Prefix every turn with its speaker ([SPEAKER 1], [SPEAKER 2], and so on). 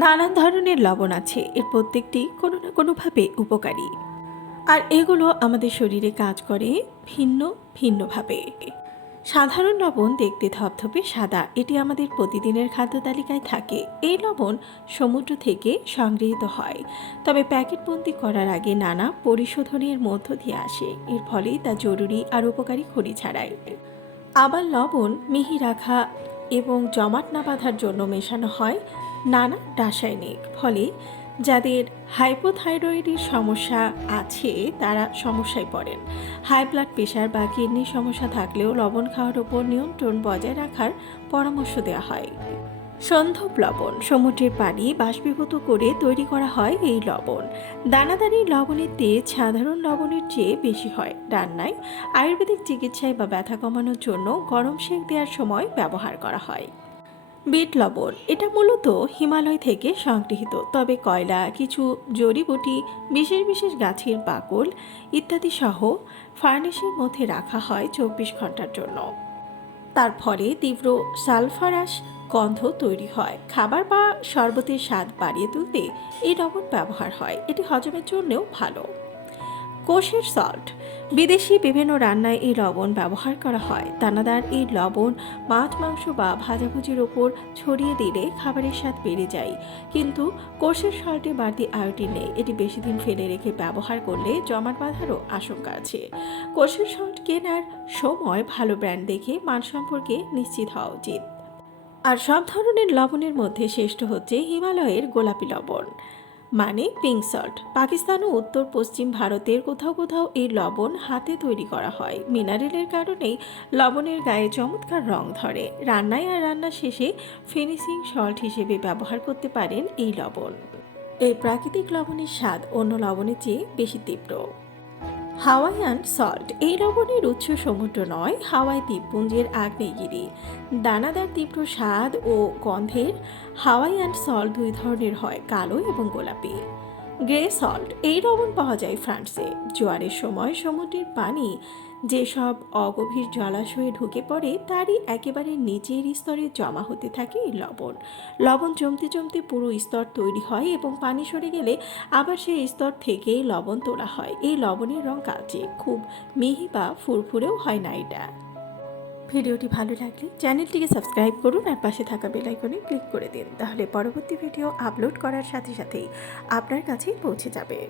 [SPEAKER 1] নানান ধরনের লবণ আছে, এর প্রত্যেকটি কোনো না কোনোভাবে উপকারী। আর এগুলো আমাদের শরীরে কাজ করে ভিন্ন, ভিন্নভাবে। সাধারণ লবণ দেখতে ধপধপে সাদা, এটি আমাদের প্রতিদিনের খাদ্য তালিকায় থাকে। এই লবণ সমুদ্র থেকে সংগৃহীত হয়। তবে প্যাকেটবন্দি করার আগে নানা পরিশোধনের মধ্য দিয়ে আসে, এর ফলে তা জরুরি আর উপকারী খড়ি ছাড়ায় আবার লবণ মিহি রাখা এবং জমাট না বাঁধার জন্য মেশানো হয় নানা রাসায়নিক, ফলে যাদের হাইপোথাইরয়েডের সমস্যা আছে তারা সমস্যায় পড়েন। হাই ব্লাড প্রেশার বা কিডনির সমস্যা থাকলেও লবণ খাওয়ার উপর নিয়ন্ত্রণ বজায় রাখার পরামর্শ দেওয়া হয়। সন্ধব লবণ, সমুদ্রের পানি বাষ্পীভূত করে তৈরি করা হয় এই লবণ। দানাদারি লবণের তেজ সাধারণ লবণের চেয়ে বেশি হয়। রান্নায় আয়ুর্বেদিক চিকিৎসায় বা ব্যথা কমানোর জন্য গরম সেক দেওয়ার সময় ব্যবহার করা হয়। বিট লবণ। এটা মূলত হিমালয় থেকে সংগৃহীত। তবে কয়লা, কিছু জড়িবুটি, বিশেষ বিশেষ গাছের বাকল ইত্যাদি সহ ফার্নিশের মধ্যে রাখা হয় চব্বিশ ঘণ্টার জন্য। তার ফলে তীব্র সালফারাস গন্ধ তৈরি হয়। খাবার বা শরবতের স্বাদ বাড়িয়ে তুলতে এই লবণ ব্যবহার হয়। এটি হজমের জন্যও ভালো। কোষের সল্ট বিদেশি বিভিন্ন রান্নায় এই লবণ ব্যবহার করা হয়। দানাদার এই লবণ মাছ মাংস বা ভাজাভুজির ওপর ছড়িয়ে দিলে খাবারের স্বাদ বেড়ে যায়। কিন্তু কোষের সল্টে বাড়তি আয়োডিন নেই। এটি বেশি দিন ফেলে রেখে ব্যবহার করলে জমাট বাঁধারও আশঙ্কা আছে। কোষের সল্ট কেনার সময় ভালো ব্র্যান্ড দেখে মান সম্পর্কে নিশ্চিত হওয়া উচিত। আর সব ধরনের লবণের মধ্যে শ্রেষ্ঠ হচ্ছে হিমালয়ের গোলাপি লবণ। মানে পিঙ্ক সল্ট পাকিস্তান ও উত্তর পশ্চিম ভারতের কোথাও কোথাও এই লবণ হাতে তৈরি করা হয়। মিনারেলের কারণেই লবণের গায়ে চমৎকার রং ধরে। রান্নায় আর রান্না শেষে ফিনিশিং সল্ট হিসেবে ব্যবহার করতে পারেন এই লবণ। এই প্রাকৃতিক লবণের স্বাদ অন্য লবণের চেয়ে বেশি তীব্র। হাওয়াইয়ান সল্ট, এই লবণের উচ্চ সমুদ্র নয়, হাওয়াই দ্বীপপুঞ্জের আগ্নেয়গিরি। দানাদার তীব্র স্বাদ ও গন্ধের হাওয়াইয়ান সল্ট দুই ধরনের হয়, কালো এবং গোলাপি। গ্রে সল্ট, এই লবণ পাওয়া যায় ফ্রান্সে। জোয়ারের সময় সমুদ্রের পানি যেসব অগভীর জলাশয়ে ঢুকে পড়ে তারই একেবারে নিচের স্তরে জমা হতে থাকে লবণ। লবণ জমতে জমতে পুরো স্তর তৈরি হয় এবং পানি সরে গেলে আবার সেই স্তর থেকে লবণ তোলা হয়। এই লবণের রং কালচে খুব মিহি বা ফুরফুরেও হয় না এটা। ভিডিওটি ভালো লাগলে চ্যানেলটিকে সাবস্ক্রাইব করুন আর পাশে থাকা বেল আইকনে ক্লিক করে দিন। তাহলে পরবর্তী ভিডিও আপলোড করার সাথে সাথেই আপনার কাছেই পৌঁছে যাবে।